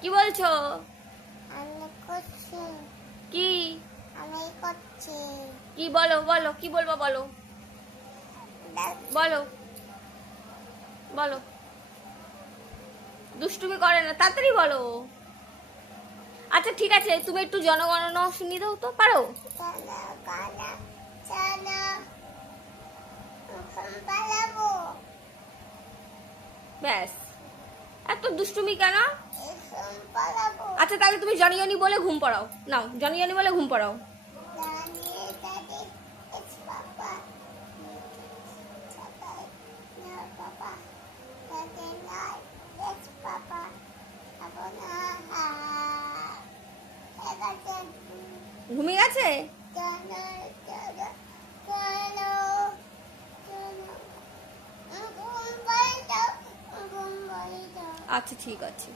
কি বলছো? আমি করছি। কি? আমি করছি। কি বলো বলো, কি বলবো বলো, বলো বলো। দুষ্টুমি করে না, তাড়াতাড়ি বলো। আচ্ছা ঠিক আছে, তুমি একটু জনগণনা শুনিয়ে দাও তো, পারো? চলো গানা, চলো ঘুম পালাবো। ব্যাস, এত দুষ্টুমি কেন? ঘুম পালাবো। আচ্ছা তাহলে তুমি জনি জনি বলে ঘুম পাড়াও, নাও জনি জনি বলে ঘুম পাড়াও। Daddy, Daddy, it's Papa. No, Papa. Daddy, not. It's Papa. Papa, ঘুমিয়ে গেছে? চলো, চলো, চলো, চলো। ঘুম পাড়ি দাও, ঘুম পাড়ি দাও। আচ্ছা ঠিক আছে।